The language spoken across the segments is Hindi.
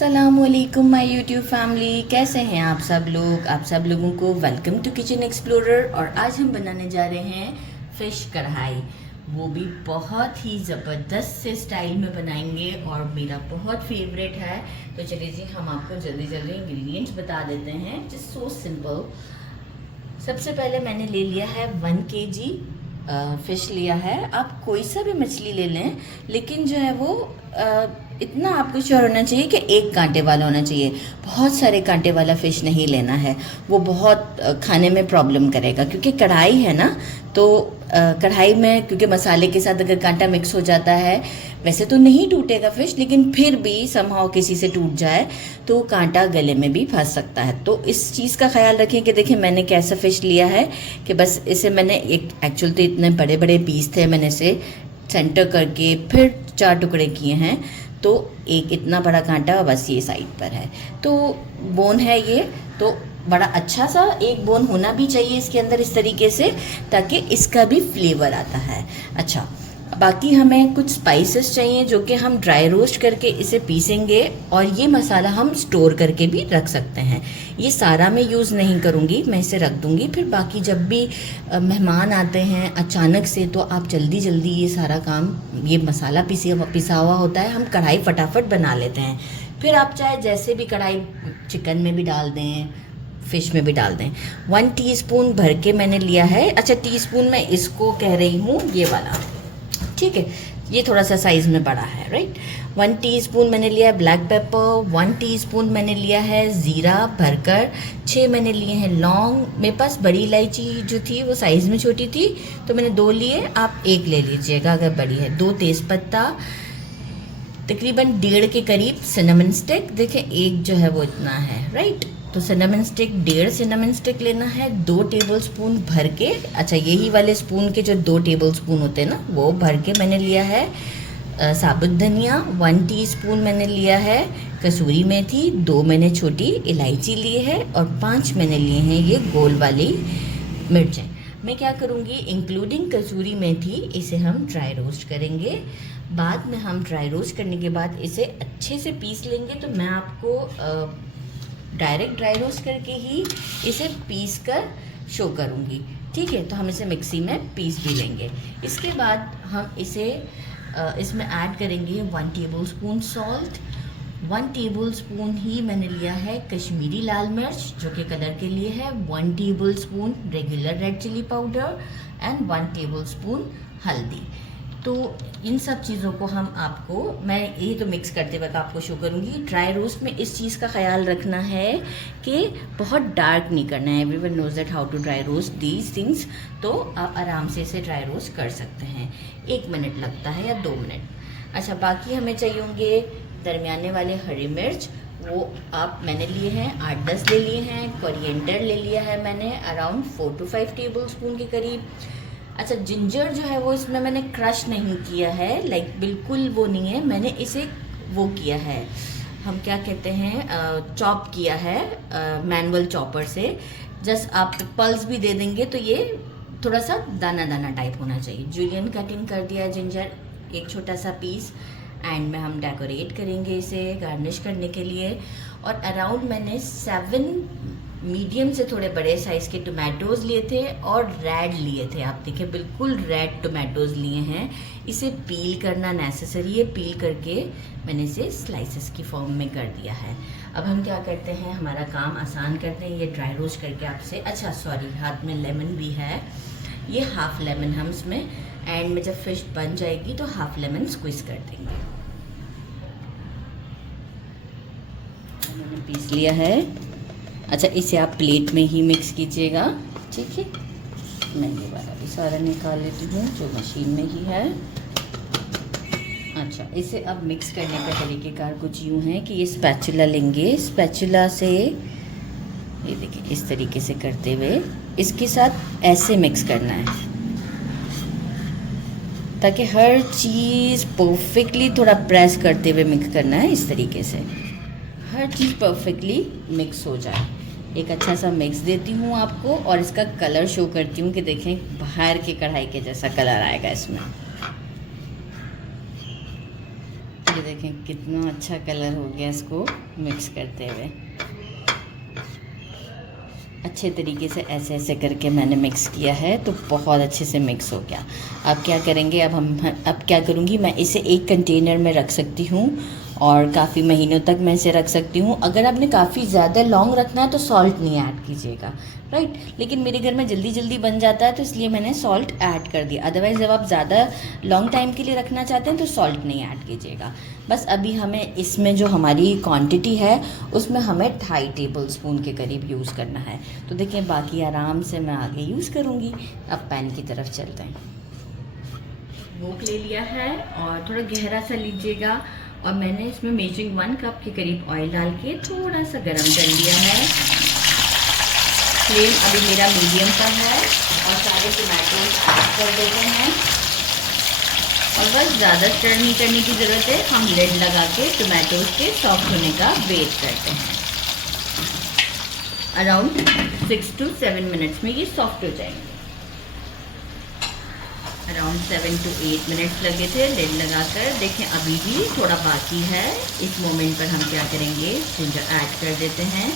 अस्सलामुअलैकुम माय यूट्यूब फैमिली, कैसे हैं आप सब लोग। आप सब लोगों को वेलकम टू किचन एक्सप्लोरर। और आज हम बनाने जा रहे हैं फ़िश कढ़ाई, वो भी बहुत ही ज़बरदस्त से स्टाइल में बनाएंगे और मेरा बहुत फेवरेट है। तो चलिए जी, हम आपको जल्दी जल्दी इंग्रेडिएंट्स बता देते हैं। Just so simple. सबसे पहले मैंने ले लिया है 1 kg फ़िश लिया है। आप कोई सा भी मछली ले लें, लेकिन जो है वो इतना आपको श्योर होना चाहिए कि एक कांटे वाला होना चाहिए। बहुत सारे कांटे वाला फ़िश नहीं लेना है, वो बहुत खाने में प्रॉब्लम करेगा। क्योंकि कढ़ाई है ना, तो कढ़ाई में क्योंकि मसाले के साथ अगर कांटा मिक्स हो जाता है, वैसे तो नहीं टूटेगा फ़िश, लेकिन फिर भी समहाउ किसी से टूट जाए तो कांटा गले में भी फंस सकता है। तो इस चीज़ का ख्याल रखें कि देखिए मैंने कैसा फ़िश लिया है कि बस इसे मैंने एक्चुअल तो इतने बड़े बड़े पीस थे, मैंने इसे सेंटर करके फिर 4 टुकड़े किए हैं। तो एक इतना बड़ा कांटा बस ये साइड पर है। तो बोन है ये, तो बड़ा अच्छा सा एक बोन होना भी चाहिए इसके अंदर इस तरीके से, ताकि इसका भी फ्लेवर आता है। अच्छा, बाकी हमें कुछ स्पाइसेस चाहिए जो कि हम ड्राई रोस्ट करके इसे पीसेंगे, और ये मसाला हम स्टोर करके भी रख सकते हैं। ये सारा मैं यूज़ नहीं करूँगी, मैं इसे रख दूँगी। फिर बाकी जब भी मेहमान आते हैं अचानक से, तो आप जल्दी जल्दी ये सारा काम, ये मसाला पिसा हुआ होता है, हम कढ़ाई फटाफट बना लेते हैं। फिर आप चाहे जैसे भी कढ़ाई चिकन में भी डाल दें, फ़िश में भी डाल दें। 1 टीस्पून भर के मैंने लिया है। अच्छा, टीस्पून मैं इसको कह रही हूँ, ये वाला, ठीक है, ये थोड़ा सा साइज़ में बड़ा है, राइट। 1 टीस्पून मैंने लिया है ब्लैक पेपर, 1 टीस्पून मैंने लिया है ज़ीरा भरकर, 6 मैंने लिए हैं लौंग। मेरे पास बड़ी इलायची जो थी वो साइज़ में छोटी थी, तो मैंने 2 लिए, आप 1 ले लीजिएगा अगर बड़ी है। 2 तेज़पत्ता, तकरीबन 1.5 के करीब सिनेमन स्टिक। देखें एक जो है वो इतना है, राइट। तो सिनेमन स्टिक 1.5 सिनेमन स्टिक लेना है। 2 टेबलस्पून भर के, अच्छा यही वाले स्पून के जो 2 टेबलस्पून होते हैं ना, वो भर के मैंने लिया है साबुत धनिया। 1 टीस्पून मैंने लिया है कसूरी मेथी, 2 मैंने छोटी इलायची ली है, और 5 मैंने लिए हैं ये गोल वाली मिर्चें। मैं क्या करूँगी, इंक्लूडिंग कसूरी मेथी, इसे हम ड्राई रोस्ट करेंगे। बाद में हम ड्राई रोस्ट करने के बाद इसे अच्छे से पीस लेंगे। तो मैं आपको डायरेक्ट ड्राई रोस्ट करके ही इसे पीस कर शो करूँगी, ठीक है। तो हम इसे मिक्सी में पीस भी लेंगे। इसके बाद हम इसे इसमें ऐड करेंगे 1 टेबलस्पून सॉल्ट, 1 टेबलस्पून ही मैंने लिया है कश्मीरी लाल मिर्च जो कि कलर के लिए है, 1 tablespoon regular red chilli powder and 1 tablespoon हल्दी। तो इन सब चीज़ों को हम आपको, मैं ये तो मिक्स करते वक्त आपको शो करूँगी। ड्राई रोस्ट में इस चीज़ का ख्याल रखना है कि बहुत डार्क नहीं करना है। Everyone knows that how to dry roast these things. तो आप आराम से इसे ड्राई रोस्ट कर सकते हैं। 1 मिनट लगता है या 2 मिनट। अच्छा, बाकी हमें चाहिए होंगे दरमियाने वाले हरी मिर्च, वो आप मैंने लिए हैं 8-10 ले लिए हैं। कोरिएंडर ले लिया है मैंने अराउंड 4 to 5 टेबलस्पून के करीब। अच्छा, जिंजर जो है वो इसमें मैंने क्रश नहीं किया है, लाइक बिल्कुल वो नहीं है, मैंने इसे वो किया है, हम क्या कहते हैं, चॉप किया है मैनुअल चॉपर से। जस्ट आप पल्स भी दे देंगे तो ये थोड़ा सा दाना दाना टाइप होना चाहिए। जूलियन कटिंग कर दिया जिंजर, एक छोटा सा पीस। एंड में हम डेकोरेट करेंगे इसे गार्निश करने के लिए। और अराउंड मैंने 7 मीडियम से थोड़े बड़े साइज़ के टोमेटोज़ लिए थे और रेड लिए थे। आप देखिए बिल्कुल रेड टोमेटोज़ लिए हैं। इसे पील करना नेसेसरी है, पील करके मैंने इसे स्लाइसेस की फॉर्म में कर दिया है। अब हम क्या करते हैं, हमारा काम आसान करते हैं। ये ड्राई रोस्ट करके आपसे, अच्छा सॉरी, हाथ में लेमन भी है, ये हाफ लेमन हम इसमें एंड में जब फिश बन जाएगी तो हाफ लेमन स्क्विज कर देंगे। मैंने पीस लिया है। अच्छा, इसे आप प्लेट में ही मिक्स कीजिएगा, ठीक है। मैं ये वाला भी सारा निकाल लेती हूँ जो मशीन में ही है। अच्छा, इसे अब मिक्स करने का तरीक़ेकार कुछ यूँ है कि ये स्पैचुला लेंगे, स्पैचुला से ये देखिए इस तरीके से करते हुए इसके साथ ऐसे मिक्स करना है, ताकि हर चीज़ परफेक्टली थोड़ा प्रेस करते हुए मिक्स करना है। इस तरीके से हर चीज़ परफेक्टली मिक्स हो जाए। एक अच्छा सा मिक्स देती हूँ आपको, और इसका कलर शो करती हूँ कि देखें बाहर की कढ़ाई के जैसा कलर आएगा इसमें। ये देखें कितना अच्छा कलर हो गया इसको मिक्स करते हुए। अच्छे तरीके से ऐसे ऐसे करके मैंने मिक्स किया है तो बहुत अच्छे से मिक्स हो गया। अब क्या करेंगे, अब क्या करूँगी, मैं इसे एक कंटेनर में रख सकती हूँ और काफ़ी महीनों तक मैं इसे रख सकती हूँ। अगर आपने काफ़ी ज़्यादा लॉन्ग रखना है तो सॉल्ट नहीं ऐड कीजिएगा, राइट। लेकिन मेरे घर में जल्दी जल्दी बन जाता है तो इसलिए मैंने सॉल्ट ऐड कर दिया। अदरवाइज़ जब आप ज़्यादा लॉन्ग टाइम के लिए रखना चाहते हैं तो सॉल्ट नहीं ऐड कीजिएगा। बस अभी हमें इसमें जो हमारी क्वांटिटी है उसमें हमें 2.5 टेबल स्पून के करीब यूज़ करना है। तो देखिए बाकी आराम से मैं आगे यूज़ करूँगी। अब पैन की तरफ चलते हैं। वोक ले लिया है और थोड़ा गहरा सा लीजिएगा और मैंने इसमें मेजरिंग 1 कप के करीब ऑयल डाल के थोड़ा सा गर्म कर लिया है। फ्लेम अभी मेरा मीडियम पर है और सारे टमाटोज ऐड कर देते हैं और बस ज़्यादा स्टर नहीं करने की ज़रूरत है। हम लिड लगा के टमाटोज के सॉफ्ट होने का वेट करते हैं। अराउंड 6 to 7 मिनट्स में ये सॉफ्ट हो जाएंगे। अराउंड 7 to 8 मिनट्स लगे थे लिड लगाकर। देखें अभी भी थोड़ा बाकी है। इस मोमेंट पर हम क्या करेंगे, जिंजर ऐड कर देते हैं।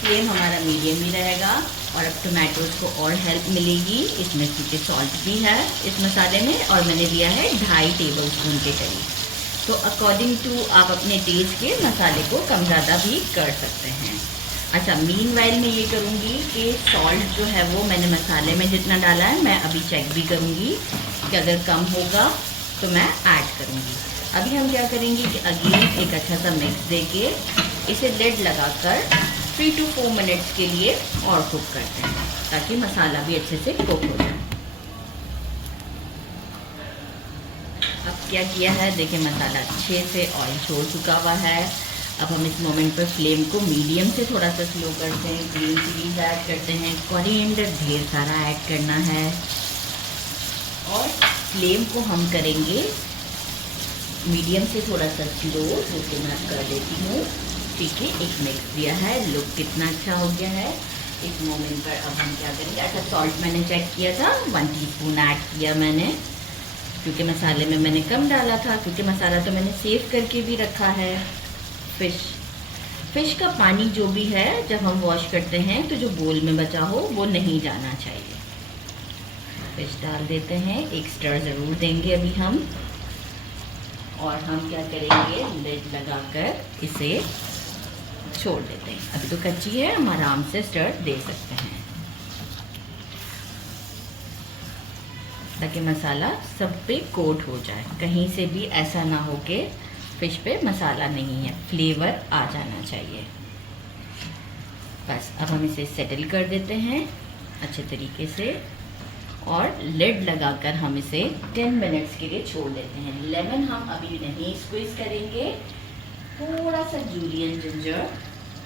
फ्लेम हमारा मीडियम ही रहेगा और अब टमाटोज को और हेल्प मिलेगी। इसमें क्योंकि सॉल्ट भी है इस मसाले में और मैंने लिया है 2.5 टेबल स्पून के करीब। तो अकॉर्डिंग टू आप अपने टेस्ट के मसाले को कम ज़्यादा भी कर सकते हैं। अच्छा, मीनवाइल मैं ये करूँगी कि सॉल्ट जो है वो मैंने मसाले में जितना डाला है मैं अभी चेक भी करूँगी कि अगर कम होगा तो मैं ऐड करूँगी। अभी हम क्या करेंगे कि अगेन एक अच्छा सा मिक्स देके इसे लिड लगाकर 3 to 4 मिनट्स के लिए और कुक करते हैं ताकि मसाला भी अच्छे से कुक हो जाए। अब क्या किया है, देखिए मसाला अच्छे से ऑयल छोड़ चुका हुआ है। अब हम इस मोमेंट पर फ्लेम को मीडियम से थोड़ा सा स्लो करते हैं। ग्रीन चिलीज ऐड करते हैं, कोरिएंडर ढेर सारा ऐड करना है और फ्लेम को हम करेंगे मीडियम से थोड़ा सा स्लो, जो कि मैं कर देती हूँ। ठीक है, एक मिक्स दिया है, लुक कितना अच्छा हो गया है। इस मोमेंट पर अब हम क्या करेंगे, अच्छा सॉल्ट मैंने चेक किया था, 1 टीस्पून ऐड किया मैंने, क्योंकि मसाले में मैंने कम डाला था, क्योंकि मसाला तो मैंने सेव करके भी रखा है। फिश का पानी जो भी है जब हम वॉश करते हैं तो जो बोल में बचा हो वो नहीं जाना चाहिए। फिश डाल देते हैं, एक स्टर ज़रूर देंगे अभी हम, और हम क्या करेंगे, लिड लगाकर इसे छोड़ देते हैं। अभी तो कच्ची है, हम आराम से स्टर दे सकते हैं ताकि मसाला सब पे कोट हो जाए। कहीं से भी ऐसा ना हो कि फिश पे मसाला नहीं है, फ्लेवर आ जाना चाहिए। बस अब हम इसे सेटल कर देते हैं अच्छे तरीके से और लिड लगाकर हम इसे 10 मिनट्स के लिए छोड़ देते हैं। लेमन हम अभी नहीं स्क्वीज करेंगे, थोड़ा सा जूलियन जिंजर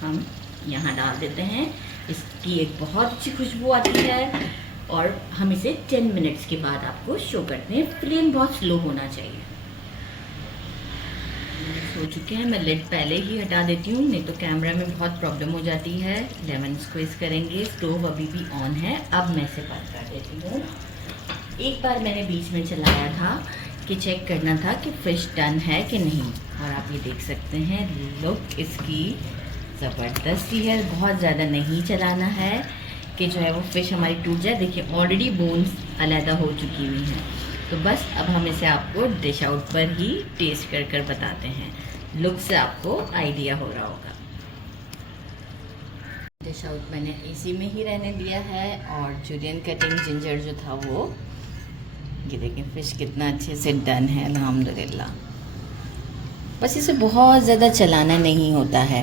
हम यहाँ डाल देते हैं। इसकी एक बहुत अच्छी खुशबू आती है और हम इसे 10 मिनट्स के बाद आपको शो करते हैं। फ्लेम बहुत स्लो होना चाहिए। हो चुके हैं, मैं लिड पहले ही हटा देती हूँ, नहीं तो कैमरा में बहुत प्रॉब्लम हो जाती है। लेमन स्क्वीज करेंगे, स्टोव अभी भी ऑन है। अब मैं इसे बंद कर देती हूँ। एक बार मैंने बीच में चलाया था कि चेक करना था कि फ़िश डन है कि नहीं, और आप ये देख सकते हैं लुक इसकी ज़बरदस्त ही है। बहुत ज़्यादा नहीं चलाना है कि जो है वो फ़िश हमारी टूट जाए। देखिए ऑलरेडी बोन्स अलहदा हो चुकी हुई हैं। तो बस अब हम इसे आपको डिश आउट पर ही टेस्ट कर कर बताते हैं। लुक से आपको आइडिया हो रहा होगा। डिश आउट मैंने इसी में ही रहने दिया है और जुलियन कटिंग जिंजर जो था वो, ये देखिए फ़िश कितना अच्छे से डन है अल्हम्दुलिल्लाह। बस इसे बहुत ज़्यादा चलाना नहीं होता है।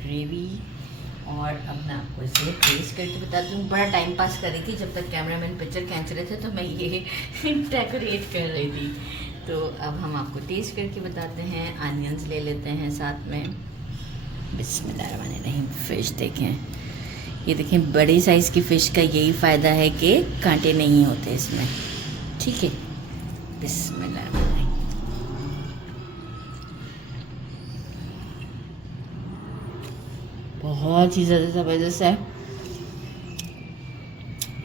ग्रेवी, और अब मैं आपको इसे टेस्ट करके बताती हूँ। बड़ा टाइम पास कर रही थी, जब तक कैमरामैन पिक्चर खींच रहे थे तो मैं ये डेकोरेट कर रही थी। तो अब हम आपको टेस्ट करके बताते हैं। आनियंस ले लेते हैं साथ में। बिस्मिल्लाहिर्रहमानिर्रहीम। फ़िश देखें, ये देखें बड़ी साइज़ की फ़िश का यही फ़ायदा है कि कांटे नहीं होते इसमें। ठीक है, बिस्मिल्लाहिर्रहमानिर्रहीम। बहुत ही ज़्यादा ज़बरदस्त है,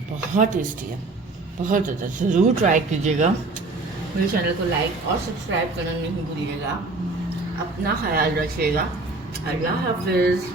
बहुत टेस्टी है। बहुत ज़्यादा ज़रूर ट्राई कीजिएगा। मेरे चैनल को लाइक और सब्सक्राइब करना नहीं भूलिएगा। अपना ख्याल रखिएगा। अल्लाह हाफिज़।